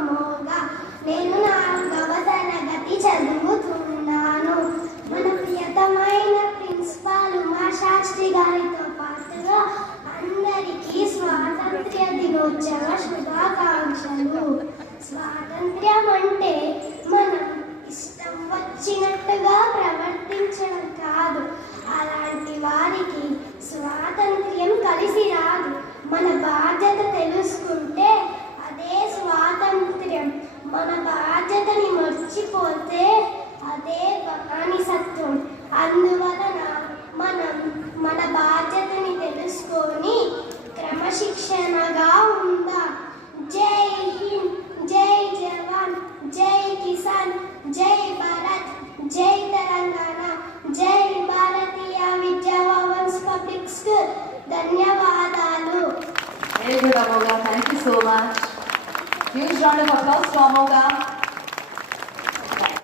అమోఘ. నేను 4వ తరగతి చదువుతున్నాను. మన ప్రియతమైన ప్రిన్సిపాల్ మా శాస్త్రి గారితో పాటుగా అందరికీ స్వాతంత్ర్య దినోత్సవ శుభాకాంక్షలు. స్వాతంత్ర్యం అంటే మనం ఇష్టం వచ్చినట్టుగా ప్రవర్తించడం కాదు. అలాంటి వారికి స్వాతంత్ర్యం కలిసి రాదు. మన బాధ్యత తెలుసుకుంటే అదే స్వాతంత్ర్యం. మన బాధ్యతని మర్చిపోతే అదే బానిసత్వం. అందువలన మనం మన బాధ్యతని తెలుసుకొని క్రమశిక్షణగా ఉందాం. జై హింద్, జై జవాన్, జై కిసాన్, జై భారత్, జై తెలంగాణ, జై భారతీయ విద్యా భవన్స్ పబ్లిక్ స్కూల్. ధన్యవాదాలు. Very good, Amogha. Thank you so much. Huge round of applause to Amogha.